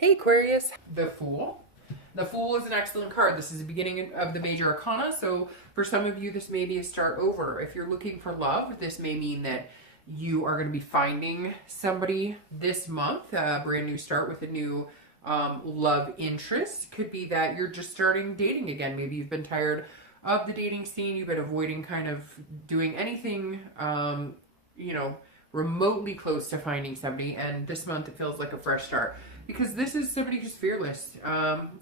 Hey Aquarius, the Fool. The Fool is an excellent card. This is the beginning of the major arcana, so for some of you this may be a start over. If you're looking for love, this may mean that you are going to be finding somebody this month, a brand new start with a new love interest. Could be that you're just starting dating again. Maybe you've been tired of the dating scene, you've been avoiding kind of doing anything, remotely close to finding somebody, and this month it feels like a fresh start. Because this is somebody who's fearless.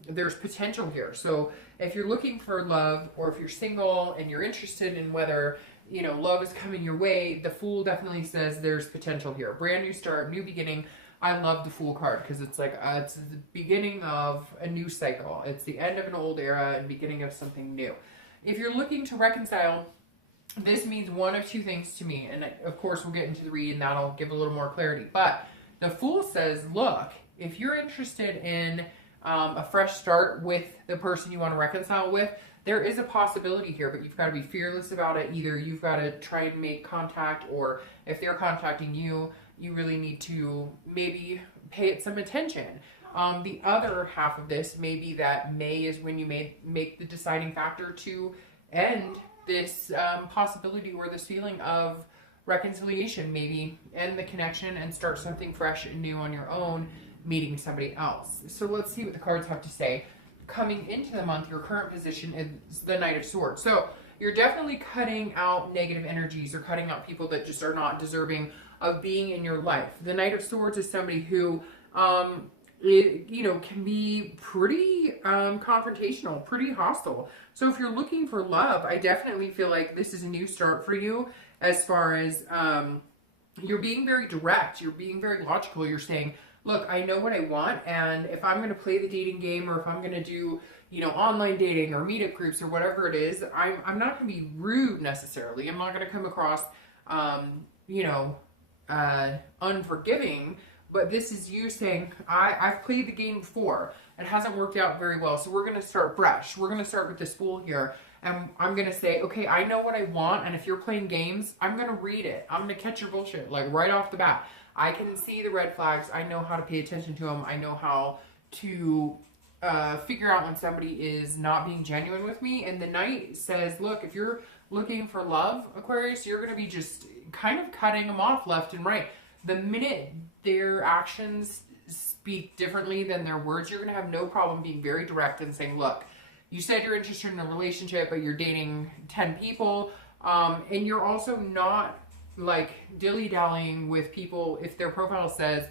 There's potential here. So if you're looking for love, or if you're single and you're interested in whether, love is coming your way, the Fool definitely says there's potential here. Brand new start, new beginning. I love the Fool card because it's like, it's the beginning of a new cycle. It's the end of an old era and beginning of something new. If you're looking to reconcile, this means one of two things to me. And of course, we'll get into the read and that'll give a little more clarity. But the Fool says, look, if you're interested in a fresh start with the person you want to reconcile with, there is a possibility here, but you've got to be fearless about it. Either you've got to try and make contact, or if they're contacting you, you really need to maybe pay it some attention. The other half of this may be that May is when you may make the deciding factor to end this possibility or this feeling of reconciliation, maybe end the connection and start something fresh and new on your own, meeting somebody else. So let's see what the cards have to say. Coming into the month, your current position is the Knight of Swords. So you're definitely cutting out negative energies, or cutting out people that just are not deserving of being in your life. The Knight of Swords is somebody who, can be pretty confrontational, pretty hostile. So if you're looking for love, I definitely feel like this is a new start for you, as far as you're being very direct, you're being very logical, you're saying, look, I know what I want, and if I'm going to play the dating game, or if I'm going to do, online dating or meetup groups or whatever it is, I'm not going to be rude necessarily. I'm not going to come across, unforgiving, but this is you saying, I've played the game before. It hasn't worked out very well, so we're going to start fresh. We're going to start with this Fool here, and I'm going to say, okay, I know what I want, and if you're playing games, I'm going to read it. I'm going to catch your bullshit, like right off the bat. I can see the red flags. I know how to pay attention to them. I know how to figure out when somebody is not being genuine with me. And the Knight says, look, if you're looking for love, Aquarius, you're going to be just kind of cutting them off left and right. The minute their actions speak differently than their words, you're going to have no problem being very direct and saying, look, you said you're interested in a relationship, but you're dating 10 people. And you're also not like dilly-dallying with people if their profile says,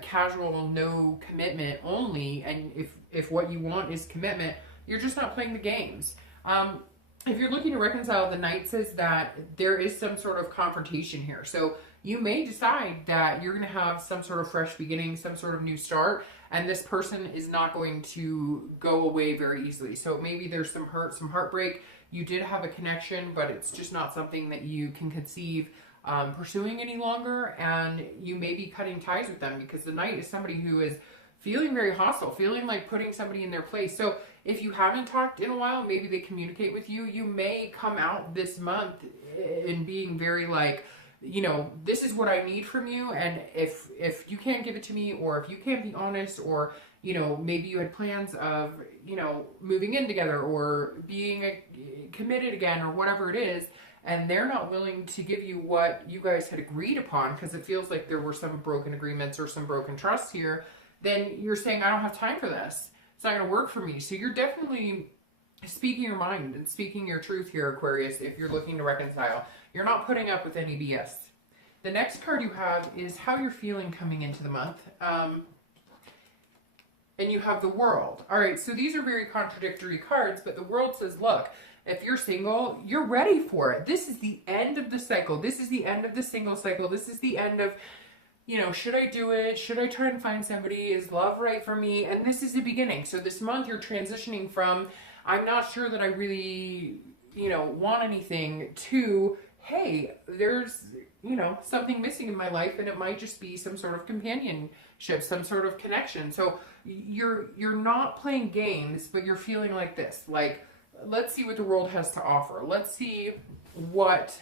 casual, no commitment only, and if what you want is commitment, you're just not playing the games. If you're looking to reconcile, the Knight says that there is some sort of confrontation here. So you may decide that you're going to have some sort of fresh beginning, some sort of new start, and this person is not going to go away very easily. So maybe there's some hurt, some heartbreak. You did have a connection, but it's just not something that you can conceive pursuing any longer, and you may be cutting ties with them, because the Knight is somebody who is feeling very hostile, feeling like putting somebody in their place. So if you haven't talked in a while, maybe they communicate with you. You may come out this month in being very like, this is what I need from you, and if you can't give it to me, or if you can't be honest, or maybe you had plans of moving in together or being committed again, or whatever it is, and they're not willing to give you what you guys had agreed upon, because it feels like there were some broken agreements or some broken trust here, then you're saying, I don't have time for this. It's not going to work for me. So you're definitely speaking your mind and speaking your truth here, Aquarius, if you're looking to reconcile. You're not putting up with any BS. The next card you have is how you're feeling coming into the month. And you have the World. All right, so these are very contradictory cards, but the World says, look, if you're single, you're ready for it. This is the end of the cycle. This is the end of the single cycle. This is the end of, should I do it? Should I try and find somebody? Is love right for me? And this is the beginning. So this month you're transitioning from, I'm not sure that I really, want anything, to, hey, there's, something missing in my life, and it might just be some sort of companionship, some sort of connection. So you're not playing games, but you're feeling like this, like, let's see what the world has to offer. Let's see what,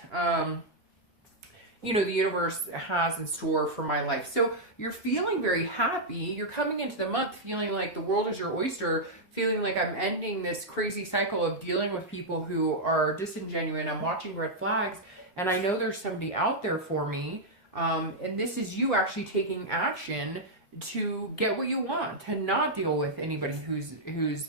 you know, the universe has in store for my life. So you're feeling very happy. You're coming into the month feeling like the world is your oyster, feeling like I'm ending this crazy cycle of dealing with people who are disingenuous. I'm watching red flags, and I know there's somebody out there for me. And this is you actually taking action to get what you want, to not deal with anybody who's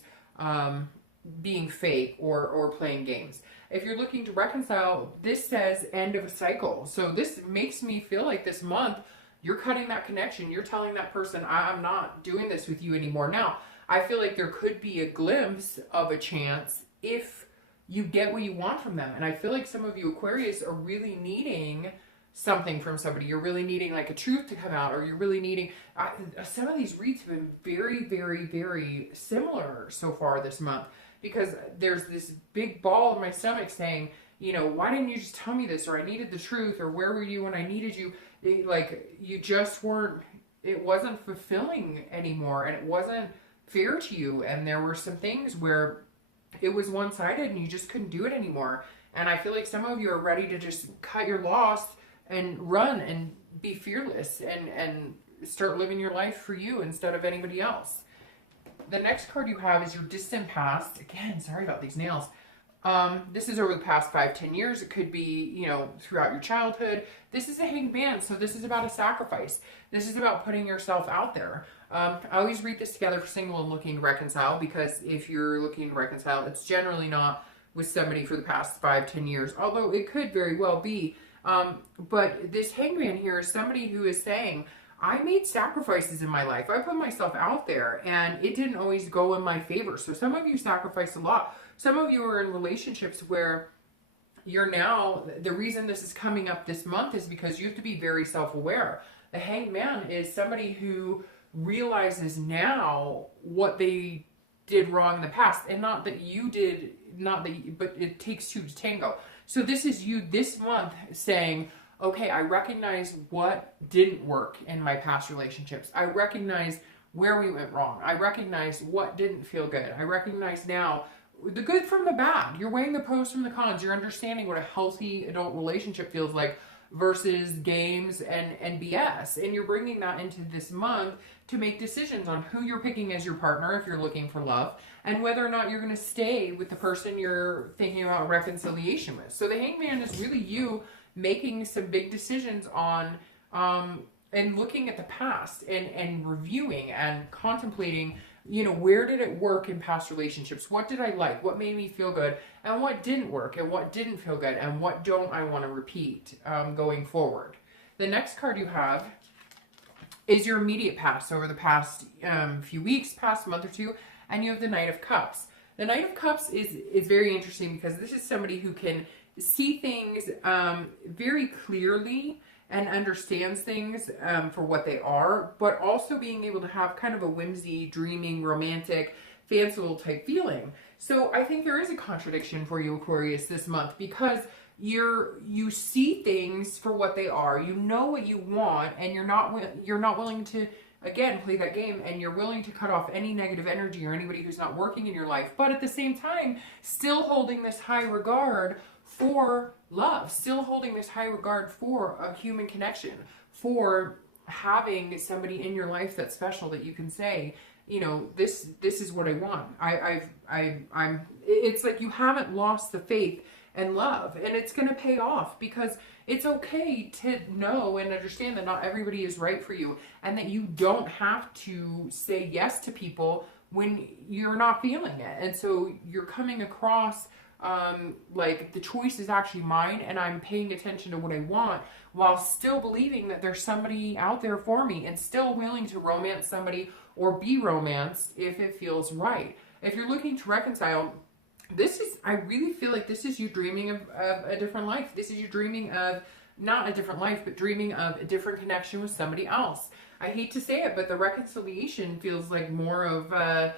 being fake or playing games. If you're looking to reconcile, this says end of a cycle. So this makes me feel like this month you're cutting that connection. You're telling that person, I'm not doing this with you anymore. Now, I feel like there could be a glimpse of a chance if you get what you want from them. And I feel like some of you Aquarius are really needing something from somebody. You're really needing like a truth to come out, or you're really needing, some of these reads have been very, very, very similar so far this month, because there's this big ball in my stomach saying, you know, why didn't you just tell me this? Or I needed the truth, or where were you when I needed you? Like, you just weren't, it wasn't fulfilling anymore, and it wasn't fair to you. And there were some things where it was one-sided and you just couldn't do it anymore. And I feel like some of you are ready to just cut your loss and run and be fearless and start living your life for you instead of anybody else. The next card you have is your distant past. Again, sorry about these nails. This is over the past 5-10 years. It could be, you know, throughout your childhood. This is a hanged man, so this is about a sacrifice. This is about putting yourself out there. I always read this together for single and looking to reconcile, because if you're looking to reconcile, it's generally not with somebody for the past 5-10 years, although it could very well be. But this hangman here is somebody who is saying, I made sacrifices in my life. I put myself out there and it didn't always go in my favor. So some of you sacrificed a lot. Some of you are in relationships where you're now, the reason this is coming up this month is because you have to be very self-aware. The hanged man is somebody who realizes now what they did wrong in the past, and not that you did, but it takes two to tango. So this is you this month saying, okay, I recognize what didn't work in my past relationships. I recognize where we went wrong. I recognize what didn't feel good. I recognize now the good from the bad. You're weighing the pros from the cons. You're understanding what a healthy adult relationship feels like versus games and BS. And you're bringing that into this month to make decisions on who you're picking as your partner if you're looking for love, and whether or not you're going to stay with the person you're thinking about reconciliation with. So the hangman is really you making some big decisions on and looking at the past and reviewing and contemplating, you know, where did it work in past relationships? What did I like? What made me feel good? And what didn't work? And what didn't feel good? And what don't I want to repeat going forward? The next card you have is your immediate past over the past few weeks, past month or two, and you have the Knight of Cups. The Knight of Cups is very interesting because this is somebody who can see things very clearly and understands things for what they are, but also being able to have kind of a whimsy, dreaming, romantic, fanciful type feeling. So I think there is a contradiction for you, Aquarius, this month, because you see things for what they are. You know what you want, and you're not willing to, again, play that game, and you're willing to cut off any negative energy or anybody who's not working in your life, but at the same time still holding this high regard for love, still holding this high regard for a human connection, for having somebody in your life that's special, that you can say, you know, this is what I want. It's like you haven't lost the faith and love, and it's going to pay off, because it's okay to know and understand that not everybody is right for you, and that you don't have to say yes to people when you're not feeling it. And so you're coming across like the choice is actually mine, and I'm paying attention to what I want while still believing that there's somebody out there for me, and still willing to romance somebody or be romanced if it feels right. If you're looking to reconcile, I really feel like this is you dreaming of a different life. This is you dreaming of not a different life, but dreaming of a different connection with somebody else. I hate to say it, but the reconciliation feels like more of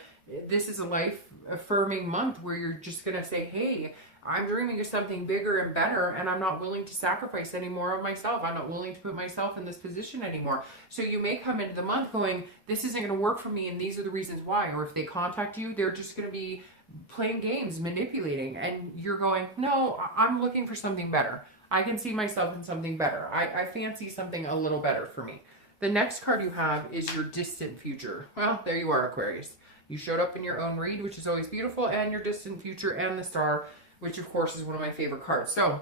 this is a life affirming month where you're just going to say, hey, I'm dreaming of something bigger and better, and I'm not willing to sacrifice any more of myself. I'm not willing to put myself in this position anymore. So you may come into the month going, this isn't going to work for me, and these are the reasons why. Or if they contact you, they're just going to be playing games, manipulating, and you're going, no, I'm looking for something better. I can see myself in something better. I fancy something a little better for me. The next card you have is your distant future. Well, there you are, Aquarius. You showed up in your own read, which is always beautiful, and your distant future and the star, which of course is one of my favorite cards. So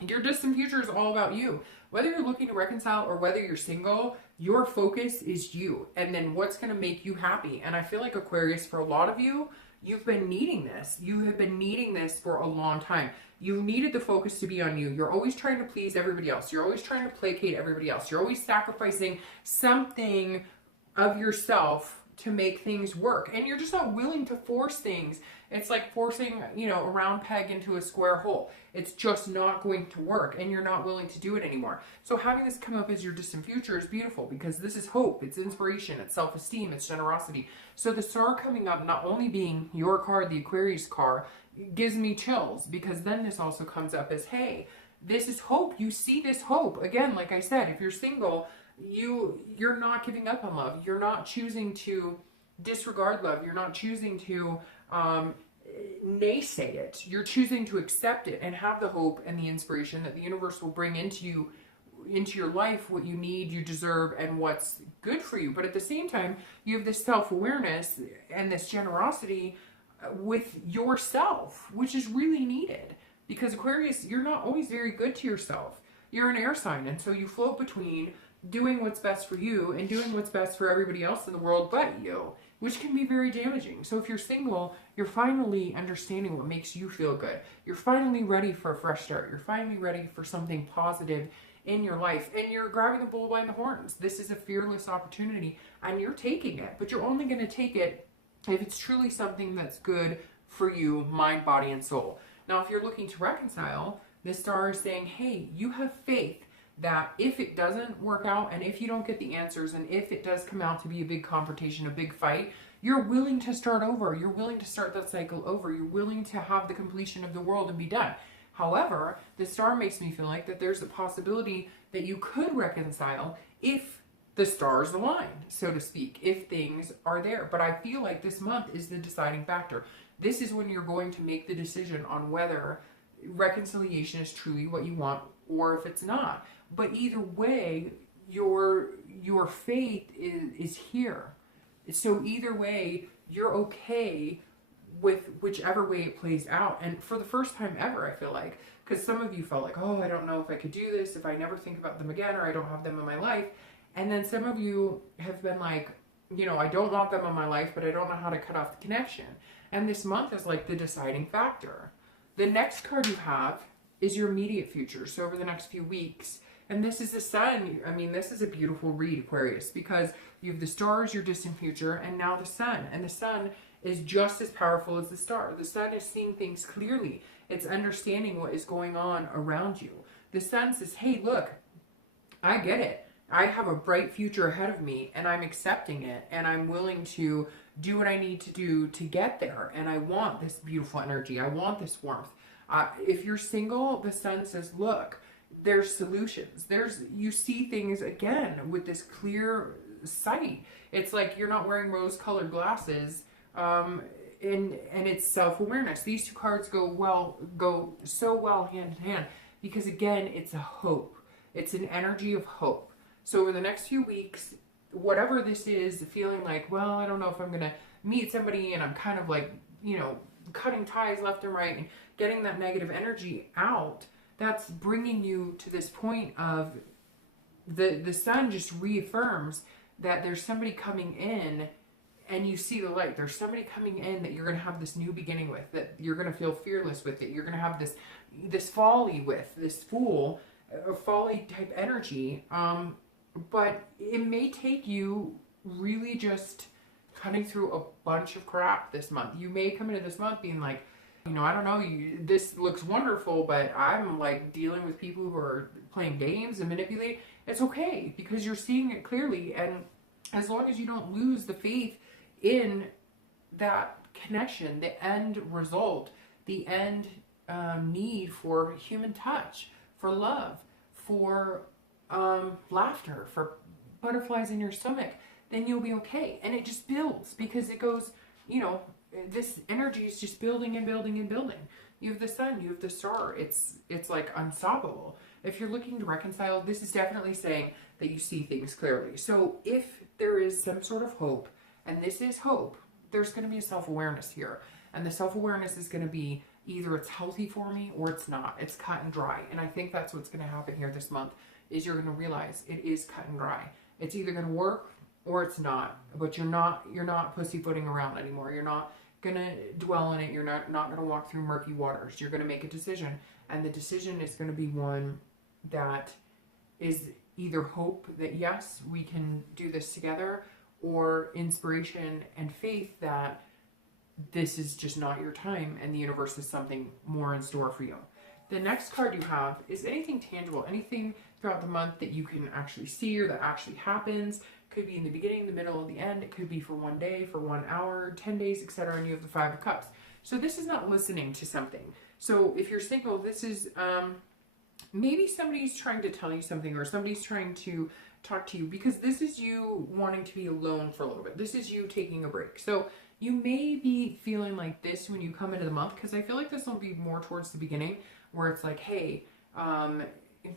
your distant future is all about you. Whether you're looking to reconcile or whether you're single, your focus is you. And then what's going to make you happy. And I feel like, Aquarius, for a lot of you, you've been needing this. You have been needing this for a long time. You needed the focus to be on you. You're always trying to please everybody else. You're always trying to placate everybody else. You're always sacrificing something of yourself to make things work. And you're just not willing to force things. It's like forcing, you know, a round peg into a square hole. It's just not going to work, and you're not willing to do it anymore. So having this come up as your distant future is beautiful, because this is hope, it's inspiration, it's self-esteem, it's generosity. So the star coming up, not only being your card, the Aquarius card, gives me chills, because then this also comes up as, hey, this is hope. You see this hope. Again, like I said, if you're single, you're not giving up on love. You're not choosing to disregard love. You're not choosing to naysay it. You're choosing to accept it and have the hope and the inspiration that the universe will bring into your life what you need, you deserve, and what's good for you. But at the same time, you have this self-awareness and this generosity with yourself, which is really needed, because Aquarius, you're not always very good to yourself. You're an air sign, and so you float between doing what's best for you and doing what's best for everybody else in the world but you, which can be very damaging. So if you're single, you're finally understanding what makes you feel good. You're finally ready for a fresh start. You're finally ready for something positive in your life, and you're grabbing the bull by the horns. This is a fearless opportunity, and you're taking it, but you're only going to take it if it's truly something that's good for you, mind, body, and soul. Now, if you're looking to reconcile, this star is saying, hey, you have faith that if it doesn't work out, and if you don't get the answers, and if it does come out to be a big confrontation, a big fight, you're willing to start over. You're willing to start that cycle over. You're willing to have the completion of the world and be done. However, the star makes me feel like that there's a possibility that you could reconcile if the stars align, so to speak, if things are there. But I feel like this month is the deciding factor. This is when you're going to make the decision on whether reconciliation is truly what you want or if it's not. But either way, your faith is here. So either way, you're okay with whichever way it plays out. And for the first time ever, I feel like, because some of you felt like, oh, I don't know if I could do this, if I never think about them again, or I don't have them in my life. And then some of you have been like, you know, I don't want them in my life, but I don't know how to cut off the connection. And this month is like the deciding factor. The next card you have is your immediate future. So over the next few weeks, and this is the sun. I mean, this is a beautiful read, Aquarius, because you have the stars, your distant future, and now the sun. And the sun is just as powerful as the star. The sun is seeing things clearly. It's understanding what is going on around you. The sun says, hey, look, I get it. I have a bright future ahead of me, and I'm accepting it, and I'm willing to do what I need to do to get there. And I want this beautiful energy. I want this warmth. If you're single, the sun says, look, there's solutions. You see things again with this clear sight. It's like you're not wearing rose-colored glasses, and it's self-awareness. These two cards go so well hand in hand, because again, it's a hope. It's an energy of hope. So over the next few weeks, whatever this is, feeling like, well, I don't know if I'm going to meet somebody, and I'm kind of like, you know, cutting ties left and right and getting that negative energy out, that's bringing you to this point of the sun just reaffirms that there's somebody coming in, and you see the light. There's somebody coming in that you're going to have this new beginning with, that you're going to feel fearless with it. You're going to have this folly with, this fool, a folly type energy. But it may take you really just cutting through a bunch of crap this month. You may come into this month being like, you know, I don't know, this looks wonderful, but I'm like dealing with people who are playing games and manipulating. It's okay, because you're seeing it clearly. And as long as you don't lose the faith in that connection, the end result, the end need for human touch, for love, for laughter, for butterflies in your stomach, then you'll be okay. And it just builds, because it goes, you know, this energy is just building and building and building. You have the sun, you have the star. It's like unstoppable. If you're looking to reconcile, this is definitely saying that you see things clearly. So if there is some sort of hope, and this is hope, there's going to be a self-awareness here. And the self-awareness is going to be either it's healthy for me or it's not. It's cut and dry. And I think that's what's going to happen here this month, is you're going to realize it is cut and dry. It's either going to work or it's not. But you're not pussyfooting around anymore. You're not going to dwell on it. You're not going to walk through murky waters. You're going to make a decision. And the decision is going to be one that is either hope that yes, we can do this together, or inspiration and faith that this is just not your time and the universe has something more in store for you. The next card you have is anything tangible, anything throughout the month that you can actually see or that actually happens. Could be in the beginning, the middle, the end. It could be for 1 day, for 1 hour, 10 days, etc. And you have the 5 of Cups. So this is not listening to something. So if you're single, this is maybe somebody's trying to tell you something, or somebody's trying to talk to you, because this is you wanting to be alone for a little bit. This is you taking a break. So you may be feeling like this when you come into the month, because I feel like this will be more towards the beginning, where it's like, hey,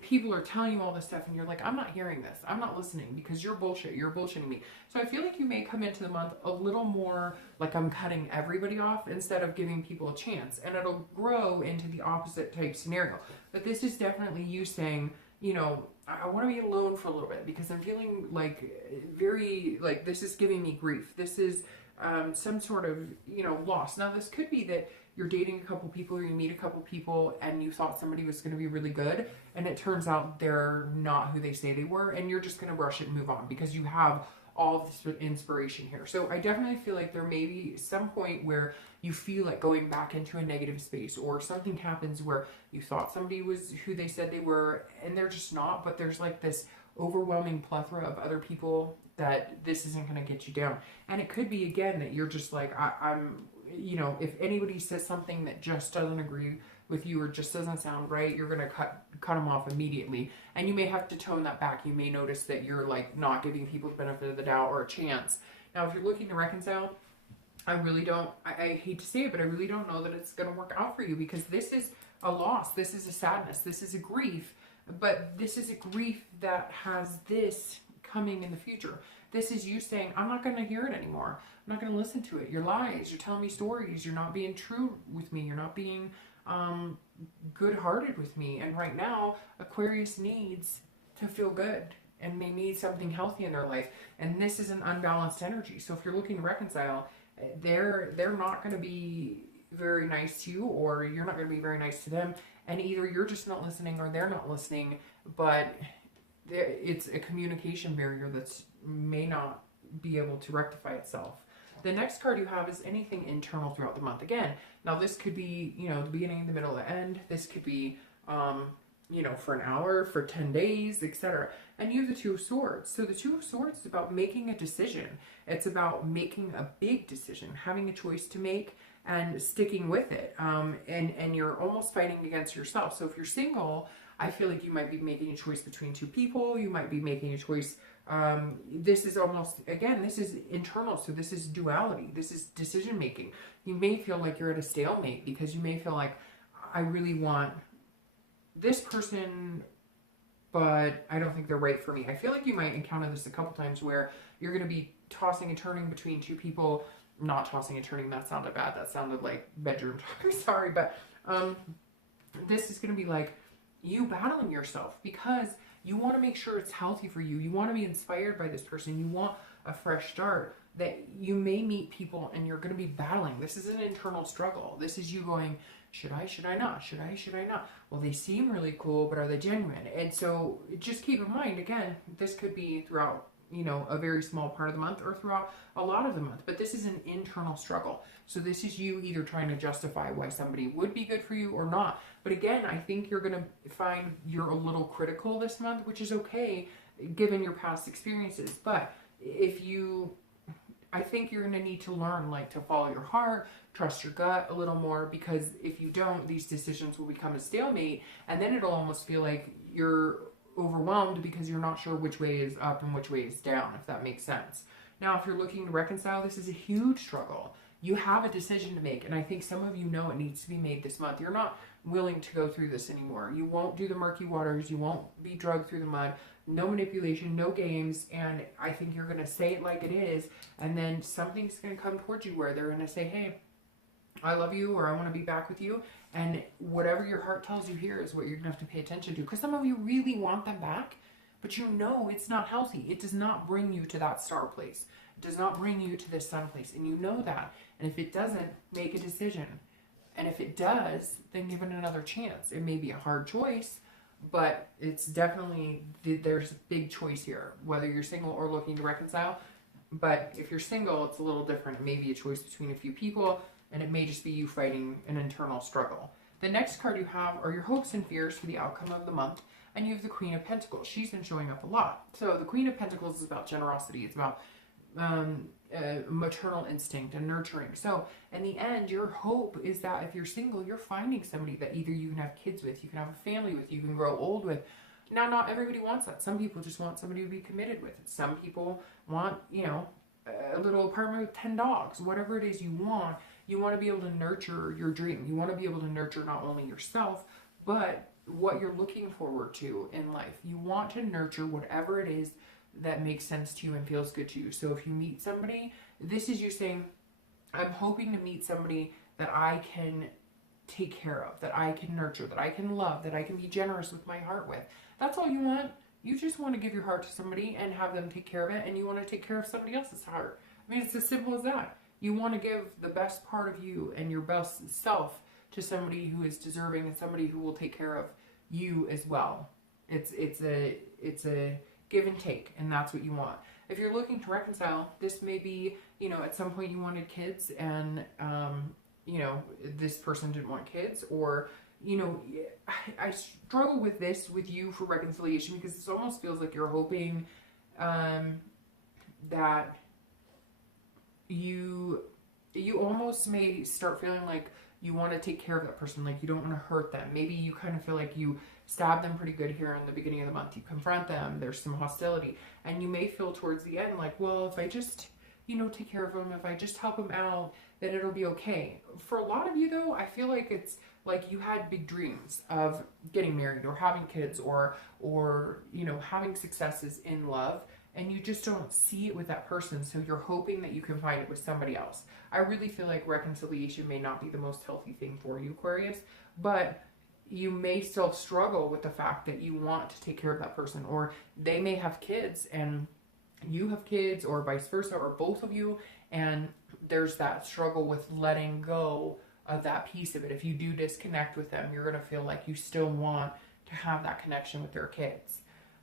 people are telling you all this stuff and you're like, I'm not hearing this. I'm not listening because you're bullshit. You're bullshitting me. So I feel like you may come into the month a little more like I'm cutting everybody off instead of giving people a chance. And it'll grow into the opposite type scenario. But this is definitely you saying, you know, I want to be alone for a little bit because I'm feeling like very, like this is giving me grief. This is some sort of, you know, loss. Now this could be that you're dating a couple people or you meet a couple people and you thought somebody was going to be really good and it turns out they're not who they say they were, and you're just going to brush it and move on because you have all this inspiration here. So I definitely feel like there may be some point where you feel like going back into a negative space, or something happens where you thought somebody was who they said they were and they're just not, but there's like this overwhelming plethora of other people that this isn't going to get you down. And it could be again that you're just like, I'm, you know, if anybody says something that just doesn't agree with you or just doesn't sound right, you're going to cut them off immediately. And you may have to tone that back. You may notice that you're like not giving people the benefit of the doubt or a chance. Now, if you're looking to reconcile, I really don't, I hate to say it, but I really don't know that it's going to work out for you, because this is a loss. This is a sadness. This is a grief, but this is a grief that has this coming in the future. This is you saying, I'm not going to hear it anymore. I'm not going to listen to it. Your lies, you're telling me stories. You're not being true with me. You're not being good-hearted with me. And right now, Aquarius needs to feel good, and they need something healthy in their life. And this is an unbalanced energy. So if you're looking to reconcile, they're not going to be very nice to you, or you're not going to be very nice to them. And either you're just not listening or they're not listening, but it's a communication barrier that's may not be able to rectify itself. The next card you have is anything internal throughout the month. Again, now this could be, you know, the beginning, the middle, the end. This could be, you know, for an hour, for 10 days, etc. And you have the Two of Swords. So the Two of Swords is about making a decision. It's about making a big decision, having a choice to make and sticking with it. And you're almost fighting against yourself. So if you're single, I feel like you might be making a choice between two people. You might be making a choice. This is almost, again, this is internal. So this is duality. This is decision making. You may feel like you're at a stalemate because you may feel like, I really want this person, but I don't think they're right for me. I feel like you might encounter this a couple times where you're going to be tossing and turning between two people. Not tossing and turning, that sounded bad. That sounded like bedroom talk. Sorry, but this is going to be like you battling yourself because you want to make sure it's healthy for you. You want to be inspired by this person. You want a fresh start. That you may meet people and you're going to be battling. This is an internal struggle. This is you going, should I not? Should I not? Well, they seem really cool, but are they genuine? And so just keep in mind, again, this could be throughout, you know, a very small part of the month or throughout a lot of the month, but this is an internal struggle. So this is you either trying to justify why somebody would be good for you or not. But again, I think you're going to find you're a little critical this month, which is okay given your past experiences. But I think you're going to need to learn, like, to follow your heart, trust your gut a little more, because if you don't, these decisions will become a stalemate, and then it'll almost feel like you're overwhelmed because you're not sure which way is up and which way is down, if that makes sense. Now, if you're looking to reconcile, this is a huge struggle. you have a decision to make. And I think some of you know it needs to be made this month. You're not willing to go through this anymore. You won't do the murky waters. You won't be drugged through the mud. No manipulation, no games. And I think you're going to say it like it is. And then something's going to come towards you where they're going to say, hey, I love you, or I want to be back with you. And whatever your heart tells you here is what you're going to have to pay attention to. Because some of you really want them back, but you know it's not healthy. It does not bring you to that star place. It does not bring you to this sun place. And you know that. And if it doesn't, make a decision. And if it does, then give it another chance. It may be a hard choice, but it's definitely, there's a big choice here, whether you're single or looking to reconcile. But if you're single, it's a little different. It may be a choice between a few people, and it may just be you fighting an internal struggle. The next card you have are your hopes and fears for the outcome of the month, and you have the Queen of Pentacles. She's been showing up a lot. So the Queen of Pentacles is about generosity. It's about maternal instinct and nurturing. So in the end, your hope is that if you're single, you're finding somebody that either you can have kids with, you can have a family with, you can grow old with. Now, not everybody wants that. Some people just want somebody to be committed with. Some people want, you know, a little apartment with 10 dogs. Whatever it is you want to be able to nurture your dream. You want to be able to nurture not only yourself, but what you're looking forward to in life. You want to nurture whatever it is that makes sense to you and feels good to you. So if you meet somebody, this is you saying, I'm hoping to meet somebody that I can take care of, that I can nurture, that I can love, that I can be generous with my heart with. That's all you want. You just want to give your heart to somebody and have them take care of it, and you want to take care of somebody else's heart. I mean, it's as simple as that. You want to give the best part of you and your best self to somebody who is deserving and somebody who will take care of you as well. It's a give and take, and that's what you want. If you're looking to reconcile, this may be, you know, at some point you wanted kids and, you know, this person didn't want kids, or, you know, I struggle with this with you for reconciliation because it almost feels like you're hoping that you almost may start feeling like you want to take care of that person, like you don't want to hurt them. Maybe you kind of feel like you stab them pretty good here in the beginning of the month. You confront them, there's some hostility, and you may feel towards the end like, well, if I just, you know, take care of them, if I just help them out, then it'll be okay. For a lot of you though, I feel like it's like you had big dreams of getting married or having kids or you know, having successes in love, and you just don't see it with that person, so you're hoping that you can find it with somebody else. I really feel like reconciliation may not be the most healthy thing for you, Aquarius, but you may still struggle with the fact that you want to take care of that person, or they may have kids and you have kids, or vice versa, or both of you, and there's that struggle with letting go of that piece of it. If you do disconnect with them, you're going to feel like you still want to have that connection with their kids.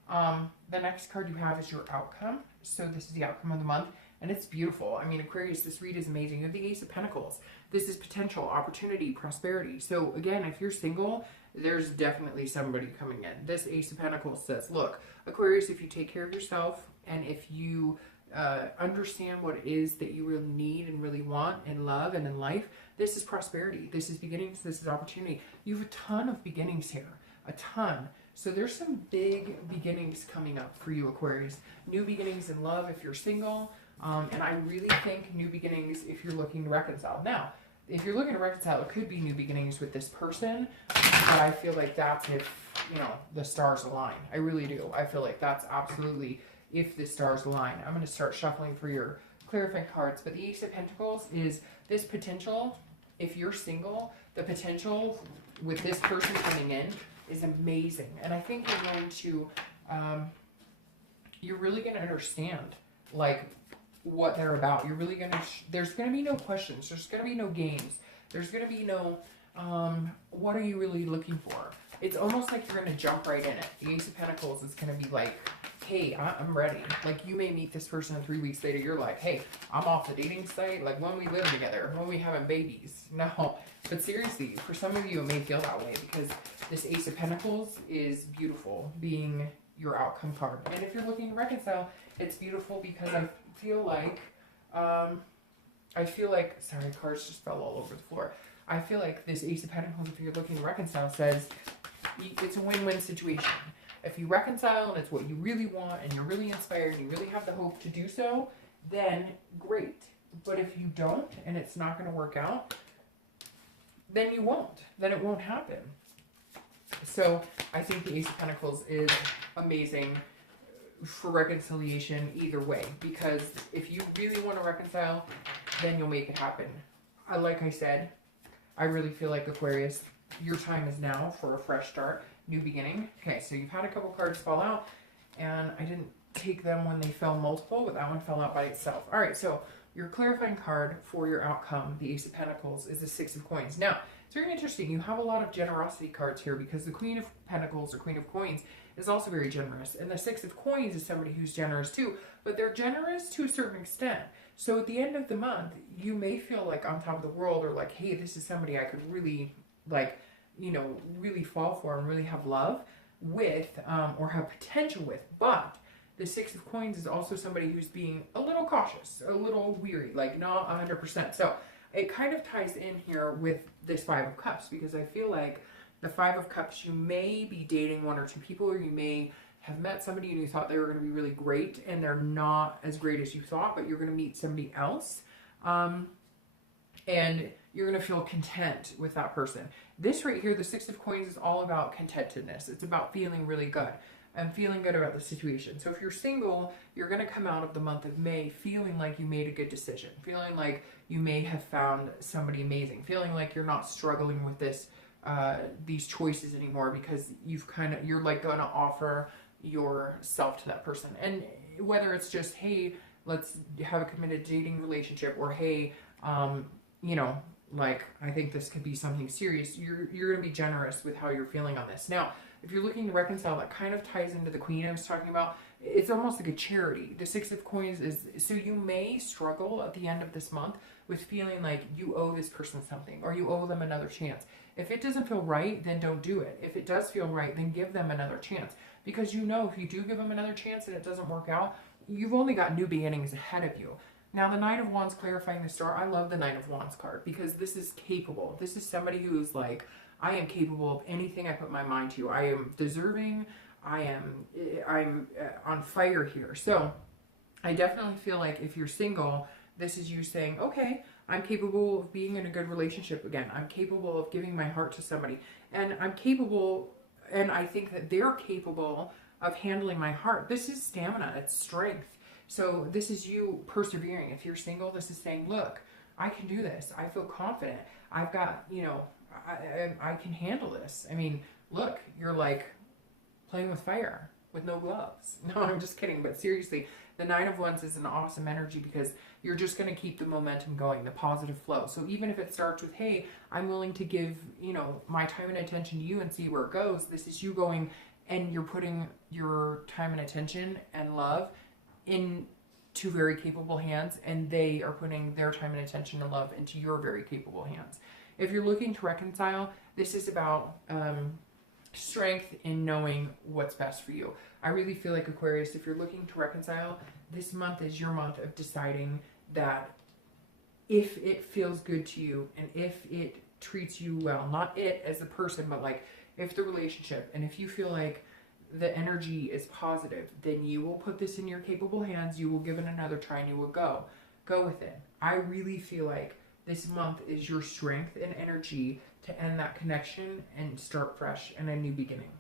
The next card you have is your outcome. So this is the outcome of the month, and it's beautiful. I mean, Aquarius, this read is amazing. You have the Ace of Pentacles. This is potential, opportunity, prosperity. So again, if you're single, there's definitely somebody coming in. This Ace of Pentacles says, look, Aquarius, if you take care of yourself, and if you understand what it is that you really need and really want in love and in life, this is prosperity. This is beginnings. This is opportunity. You have a ton of beginnings here, a ton. So there's some big beginnings coming up for you, Aquarius. New beginnings in love if you're single. And I really think new beginnings if you're looking to reconcile. Now, if you're looking to reconcile, it could be new beginnings with this person. But I feel like that's if, you know, the stars align. I really do. I feel like that's absolutely if the stars align. I'm going to start shuffling for your clarifying cards. But the Ace of Pentacles is this potential. If you're single, the potential with this person coming in is amazing. And I think you're going to, you're really going to understand, like, what they're about. You're really going to, there's going to be no questions. There's going to be no games. There's going to be no, what are you really looking for? It's almost like you're going to jump right in it. The Ace of Pentacles is going to be like, hey, I'm ready. Like, you may meet this person and 3 weeks later, you're like, hey, I'm off the dating site. Like, when we live together, when we having babies. No, but seriously, for some of you, it may feel that way because this Ace of Pentacles is beautiful, being your outcome card. And if you're looking to reconcile, it's beautiful because I feel like, sorry, cards just fell all over the floor. I feel like this Ace of Pentacles, if you're looking to reconcile, says it's a win-win situation. If you reconcile and it's what you really want and you're really inspired and you really have the hope to do so, then great. But if you don't, and it's not going to work out, then you won't. Then it won't happen. So I think the Ace of Pentacles is amazing for reconciliation either way. Because if you really want to reconcile, then you'll make it happen. Like I said, I really feel like Aquarius, your time is now for a fresh start, new beginning. Okay, so you've had a couple cards fall out, and I didn't take them when they fell multiple, but that one fell out by itself. All right, so your clarifying card for your outcome, the Ace of Pentacles, is the Six of Coins. Now, it's very interesting. You have a lot of generosity cards here because the Queen of Pentacles or Queen of Coins is also very generous. And the Six of Coins is somebody who's generous too, but they're generous to a certain extent. So at the end of the month, you may feel like on top of the world, or like, hey, this is somebody I could really, like, you know, really fall for and really have love with, or have potential with. But the Six of Coins is also somebody who's being a little cautious, a little weary, like not 100%. So it kind of ties in here with this Five of Cups, because I feel like the Five of Cups, you may be dating one or two people, or you may have met somebody and you thought they were going to be really great and they're not as great as you thought, but you're going to meet somebody else. And you're going to feel content with that person. This right here, the Six of Coins, is all about contentedness. It's about feeling really good and feeling good about the situation. So if you're single, you're going to come out of the month of May feeling like you made a good decision, feeling like you may have found somebody amazing, feeling like you're not struggling with this, these choices anymore, because you're like going to offer yourself to that person. And whether it's just, hey, let's have a committed dating relationship, or hey, you know, like, I think this could be something serious, you're going to be generous with how you're feeling on this. Now, if you're looking to reconcile, that kind of ties into the Queen I was talking about. It's almost like a charity. The Six of Coins is, so you may struggle at the end of this month with feeling like you owe this person something, or you owe them another chance. If it doesn't feel right, then don't do it. If it does feel right, then give them another chance. Because you know, if you do give them another chance and it doesn't work out, you've only got new beginnings ahead of you. Now, the Knight of Wands clarifying the star, I love the Knight of Wands card, because this is capable. This is somebody who's like, I am capable of anything I put my mind to. I am deserving. I'm on fire here. So I definitely feel like if you're single, this is you saying, okay, I'm capable of being in a good relationship again. I'm capable of giving my heart to somebody. And I'm capable, and I think that they're capable of handling my heart. This is stamina. It's strength. So this is you persevering. If you're single, this is saying, look, I can do this. I feel confident. I've got, you know, I can handle this. I mean, look, you're like playing with fire with no gloves. No, I'm just kidding. But seriously, the Nine of Wands is an awesome energy, because you're just going to keep the momentum going, the positive flow. So even if it starts with, hey, I'm willing to give, you know, my time and attention to you and see where it goes. This is you going, and you're putting your time and attention and love into very capable hands, and they are putting their time and attention and love into your very capable hands. If you're looking to reconcile, this is about strength in knowing what's best for you. I really feel like, Aquarius, if you're looking to reconcile, this month is your month of deciding that if it feels good to you and if it treats you well, not it as a person, but like if the relationship, and if you feel like the energy is positive, then you will put this in your capable hands. You will give it another try, and you will go with it. I really feel like this month is your strength and energy to end that connection and start fresh and a new beginning.